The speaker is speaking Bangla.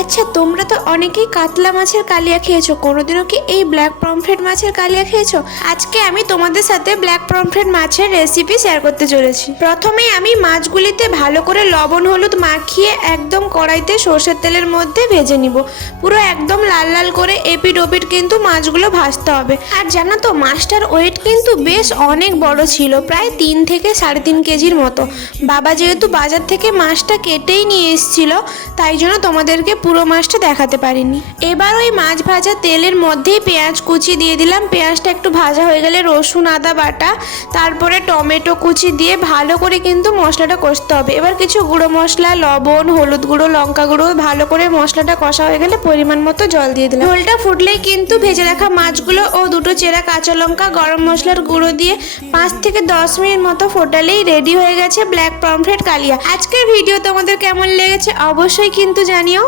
আচ্ছা, তোমরা তো অনেকেই কাতলা মাছের কালিয়া খেয়েছো, কোনোদিনও কি এই ব্ল্যাক পমফ্রেট মাছের কালিয়া খেয়েছো? আজকে আমি তোমাদের সাথে ব্ল্যাক পমফ্রেট মাছের রেসিপি শেয়ার করতে চলেছি। প্রথমে আমি মাছগুলিতে ভালো করে লবণ হলুদ মাখিয়ে একদম কড়াইতে সর্ষের তেলের মধ্যে ভেজে নিব। পুরো একদম লাল লাল করে এপিট ওপিট কিন্তু মাছগুলো ভাজতে হবে। আর জানো তো, মাছটার ওয়েট কিন্তু বেশ অনেক বড় ছিল, প্রায় 3 থেকে 3.5 কেজির মতো। বাবা যেহেতু বাজার থেকে মাছটা কেটেই নিয়ে এসেছিল, তাই জন্য তোমাদেরকে পুরো মাছটা দেখাতে পারিনি। এবার ওই মাছ ভাজা তেলের মধ্যেই পেঁয়াজ কুচি দিয়ে দিলাম। পেঁয়াজটা একটু ভাজা হয়ে গেলে রসুন আদা বাটা, তারপরে টমেটো কুচি দিয়ে ভালো করে কিন্তু মশলাটা কষতে হবে। এবার কিছু গুঁড়ো মশলা, লবণ, হলুদ গুঁড়ো, লঙ্কা গুঁড়ো, ভালো করে মশলাটা কষা হয়ে গেলে পরিমাণ মতো জল দিয়ে দিলাম। ঝোলটা ফুটলেই কিন্তু ভেজে রাখা মাছগুলো ও 2টো চেরা কাঁচা লঙ্কা, গরম মশলার গুঁড়ো দিয়ে 5 থেকে 10 মিনিট মতো ফোটালেই রেডি হয়ে গেছে ব্ল্যাক পমফ্রেট কালিয়া। আজকের ভিডিও তোমাদের কেমন লেগেছে অবশ্যই কিন্তু জানিও।